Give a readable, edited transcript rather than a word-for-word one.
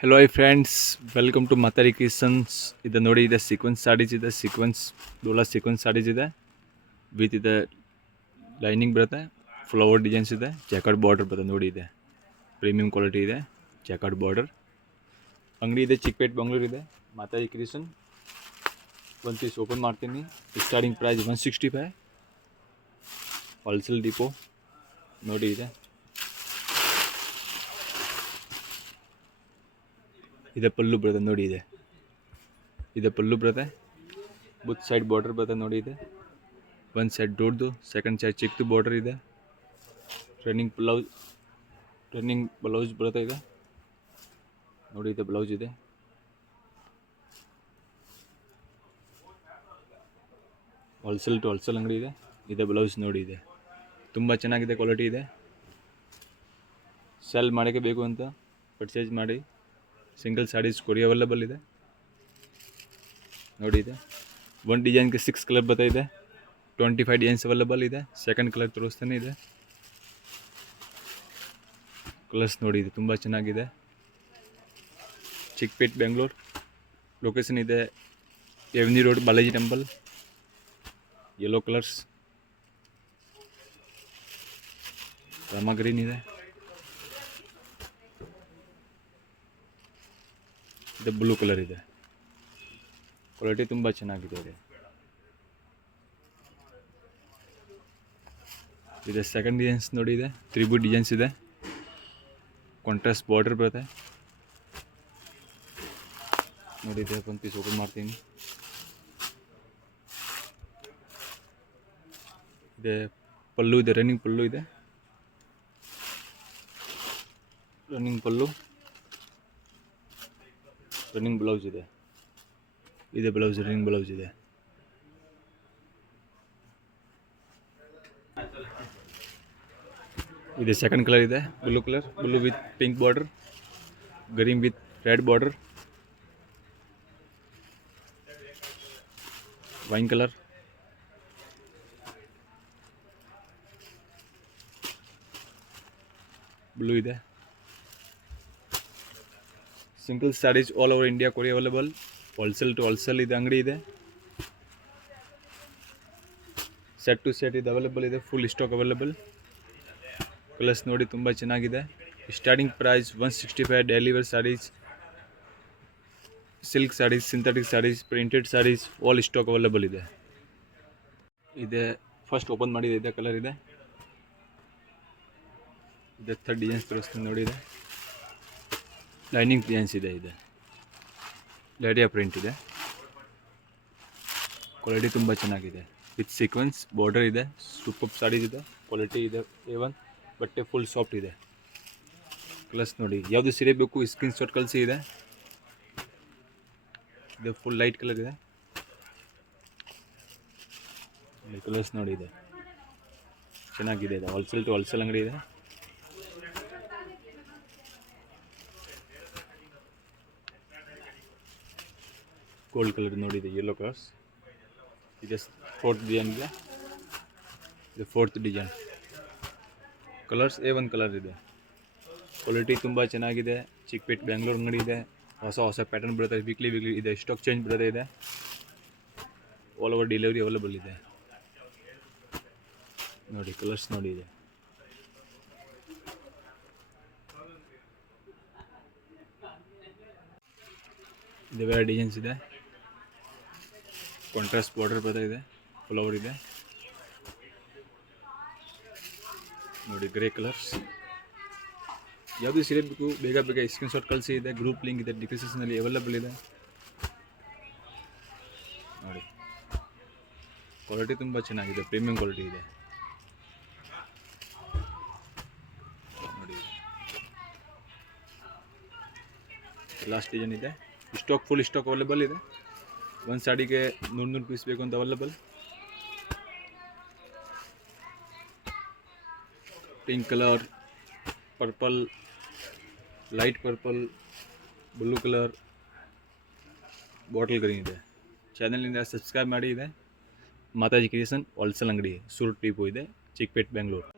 Hello hi friends, welcome to Matari Creations. ಇದು ನೋಡಿ ಇದೆ ಸೀಕ್ವೆನ್ಸ್ ಸಾರೀಸ್ ಇದೆ, ಸೀಕ್ವೆನ್ಸ್ ಡೋಲಾ ಸೀಕ್ವೆನ್ಸ್ ಸಾರೀಸ್ ಇದೆ ವಿತ್ ಇದೆ ಲೈನಿಂಗ್ ಬರುತ್ತೆ, ಫ್ಲವರ್ ಡಿಸೈನ್ಸ್ ಇದೆ, ಜಾಕೆಟ್ ಬಾರ್ಡರ್ ಬರುತ್ತೆ ನೋಡಿ ಇದೆ ಪ್ರೀಮಿಯಂ ಕ್ವಾಲಿಟಿ ಇದೆ, ಜಾಕೆಟ್ ಬಾರ್ಡರ್. ಅಂಗಡಿ ಇದೆ ಚಿಕ್ಕಪೇಟ್ ಬೆಂಗಳೂರು ಇದೆ ಮಾತಾರಿ ಕ್ರಿಯೇಷನ್. ಒಂದು ಪೀಸ್ ಓಪನ್ ಮಾಡ್ತೀನಿ. ಸ್ಟಾರ್ಟಿಂಗ್ ಪ್ರೈಸ್ 165, ಹೋಲ್ಸೇಲ್ ಡಿಪೋ ನೋಡಿ ಇದೆ. ಇದೆ ಪಲ್ಲು ಬರುತ್ತೆ ನೋಡಿ ಇದೆ, ಇದೆ ಪಲ್ಲು ಬರುತ್ತೆ, ಬುತ್ ಸೈಡ್ ಬಾರ್ಡರ್ ಬರುತ್ತೆ ನೋಡಿ ಇದೆ. ಒಂದು ಸೈಡ್ ದೊಡ್ಡದು, ಸೆಕೆಂಡ್ ಸೈಡ್ ಚಿಕ್ಕದು ಬಾರ್ಡರ್ ಇದೆ. ರನ್ನಿಂಗ್ ಬ್ಲೌಸ್ ಬರುತ್ತೆ ಇದೆ ನೋಡಿ ಇದೆ, ಬ್ಲೌಸ್ ಇದೆ. ಹೋಲ್ಸೇಲ್ ಟು ಹೋಲ್ಸೇಲ್ ಅಂಗಡಿ ಇದೆ. ಇದೆ ಬ್ಲೌಸ್ ನೋಡಿ ಇದೆ, ತುಂಬ ಚೆನ್ನಾಗಿದೆ, ಕ್ವಾಲಿಟಿ ಇದೆ. ಸೆಲ್ ಮಾಡೋಕ್ಕೆ ಬೇಕು ಅಂತ ಪರ್ಚೇಸ್ ಮಾಡಿ. ಸಿಂಗಲ್ ಸಾರೀಸ್ ಕೊಡಿ ಅವೈಲೇಬಲ್ ಇದೆ ನೋಡಿ ಇದೆ. ಒಂದು ಡಿಸೈನ್ಗೆ 6 ಕಲರ್ ಬರ್ತಾ ಇದೆ, 25 ಡಿಸೈನ್ಸ್ ಅವೈಲೇಬಲ್ ಇದೆ. ಸೆಕೆಂಡ್ ಕಲರ್ ತೋರಿಸ್ತಾನೆ ಇದೆ, ಕಲರ್ಸ್ ನೋಡಿ ಇದೆ, ತುಂಬ ಚೆನ್ನಾಗಿದೆ. ಚಿಕ್ಕಪೇಟ್ ಬೆಂಗಳೂರು, ಲೊಕೇಶನ್ ಇದೆ avenue road, Balaji temple. Yellow colours, Rama green ಇದೆ, ಇದು ಬ್ಲೂ ಕಲರ್ ಇದೆ. ಕ್ವಾಲಿಟಿ ತುಂಬ ಚೆನ್ನಾಗಿದೆ. ಇದೆ ಸೆಕೆಂಡ್ ಡಿಸೈನ್ಸ್ ನೋಡಿ ಇದೆ, ತ್ರಿಬುಟ್ ಡಿಸೈನ್ಸ್ ಇದೆ, ಕಾಂಟ್ರಾಸ್ಟ್ ಬಾರ್ಡರ್ ಬರುತ್ತೆ ನೋಡಿ ಇದೆ. ಒಂದು ಪೀಸ್ ಓಪನ್ ಮಾಡ್ತೀನಿ. ಇದೆ ಪಲ್ಲು ಇದೆ, ರನ್ನಿಂಗ್ ಪಲ್ಲು ಇದೆ, ರನ್ನಿಂಗ್ ಪಲ್ಲು, ರನ್ನಿಂಗ್ ಬ್ಲೌಸ್ ಇದೆ. ಇದೆ ಬ್ಲೌಸ್, ರನ್ನಿಂಗ್ ಬ್ಲೌಸ್ ಇದೆ. ಇದೆ ಸೆಕೆಂಡ್ ಕಲರ್ ಇದೆ, blue colour, blue with pink border, green with red border, wine colour, blue ಇದೆ. Single sarees all over India ಕೊಡಿ ಅವೈಲೇಬಲ್. ಹೋಲ್ಸೇಲ್ ಟು ಹೋಲ್ಸೇಲ್ ಇದೆ ಅಂಗಡಿ ಇದೆ. ಸೆಟ್ ಟು ಸೆಟ್ ಇದು ಅವೈಲೇಬಲ್ ಇದೆ, ಫುಲ್ ಸ್ಟಾಕ್ ಅವೈಲೇಬಲ್. ಕಲರ್ಸ್ ನೋಡಿ ತುಂಬ ಚೆನ್ನಾಗಿದೆ. Starting price 165. Daily wear sarees, silk sarees, synthetic sarees, printed sarees all stock available ಇದೆ. ಇದೆ ಫಸ್ಟ್ ಓಪನ್ ಮಾಡಿದೆ, ಇದೆ ಕಲರ್ ಇದೆ. ಇದೆ ಥರ್ಡ್ ಡಿಸೈನ್ಸ್ ತೋರಿಸ್ತೀನಿ ನೋಡಿ ಇದೆ, ಲೈನಿಂಗ್ ಡಿಸೈನ್ಸ್ ಇದೆ, ಇದೆ ಲೇಡಿಯಾ ಪ್ರಿಂಟ್ ಇದೆ. ಕ್ವಾಲಿಟಿ ತುಂಬ ಚೆನ್ನಾಗಿದೆ, ವಿತ್ ಸೀಕ್ವೆನ್ಸ್ ಬಾರ್ಡರ್ ಇದೆ. ಸೂಪರ್ ಸ್ಯಾರೀಸ್ ಇದೆ, ಕ್ವಾಲಿಟಿ ಇದೆ A1, ಬಟ್ಟೆ ಫುಲ್ ಸಾಫ್ಟ್ ಇದೆ. ಕಲರ್ಸ್ ನೋಡಿ, ಯಾವುದು ಸೀರೆ ಬೇಕು ಸ್ಕ್ರೀನ್ ಶಾಟ್ ಕಳಿಸಿ. ಇದೆ ಇದು ಫುಲ್ ಲೈಟ್ ಕಲರ್ ಇದೆ, ಕಲರ್ಸ್ ನೋಡಿ ಇದೆ, ಚೆನ್ನಾಗಿದೆ. ಇದೆ ಹೋಲ್ಸೇಲ್ ಟು ಹೋಲ್ಸೇಲ್ ಅಂಗಡಿ ಇದೆ. ಗೋಲ್ಡ್ ಕಲರ್ ನೋಡಿದೆ, ಯೆಲ್ಲೋ ಕಲರ್ಸ್ ಇದೆ. ಫೋರ್ತ್ ಡಿಸೈನ್ ಇದೆ, ಇದು fourth design. Colours A1 colour ಇದೆ, ಕ್ವಾಲಿಟಿ ತುಂಬ ಚೆನ್ನಾಗಿದೆ. ಚಿಕ್ಕಪೇಟ್ ಬೆಂಗಳೂರು ಅಂಗಡಿ ಇದೆ. ಹೊಸ ಪ್ಯಾಟರ್ನ್ ಬರುತ್ತೆ, ವೀಕ್ಲಿ ಇದೆ, ಸ್ಟಾಕ್ ಚೇಂಜ್ ಬರುತ್ತೆ ಇದೆ. ಆಲ್ ಓವರ್ ಡೆಲಿವರಿ ಅವೈಲೇಬಲ್ ಇದೆ ನೋಡಿ. ಕಲರ್ಸ್ ನೋಡಿ ಇದೆ, ಇದು ಬೇರೆ ಡಿಸೈನ್ಸ್ ಇದೆ. ಕಾಂಟ್ರಾಸ್ಟ್ ಬಾರ್ಡರ್ ಬರ್ತಾ ಇದೆ, ಫ್ಲವರ್ ಇದೆ ನೋಡಿ, ಗ್ರೇ ಕಲರ್ಸ್. ಯಾವುದು ಸೀರೆ ಬೇಕು ಬೇಗ ಸ್ಕ್ರೀನ್ ಶಾಟ್ ಕಳಿಸಿ. ಇದೆ ಗ್ರೂಪ್ ಲಿಂಕ್ ಇದೆ ಡಿಸ್ಕ್ರಿಪ್ಷನಲ್ಲಿ ಅವೈಲೇಬಲ್ ಇದೆ ನೋಡಿ. ಕ್ವಾಲಿಟಿ ತುಂಬ ಚೆನ್ನಾಗಿದೆ, ಪ್ರೀಮಿಯಂ ಕ್ವಾಲಿಟಿ ಇದೆ ನೋಡಿ. ಲಾಸ್ಟ್ ಡಿಸೈನ್ ಇದೆ, ಸ್ಟಾಕ್ ಫುಲ್ ಸ್ಟಾಕ್ ಅವೈಲೇಬಲ್ ಇದೆ. ಒಂದು ಸಾಡಿಗೆ 100 ಪೀಸ್ ಬೇಕು ಅಂತ available. Pink colour, purple, light purple, blue colour, bottle green ಇದೆ. ಚಾನಲ್ನಿಂದ ಸಬ್ಸ್ಕ್ರೈಬ್ ಮಾಡಿ. ಇದೆ ಮಾತಾಜಿ ಕ್ರಿಯೇಷನ್ ಹೋಲ್ಸೇಲ್ ಅಂಗಡಿ, ಸೂರತ್ ಡಿಪೋ ಇದೆ, ಚಿಕ್ಕಪೇಟ್ ಬೆಂಗಳೂರು.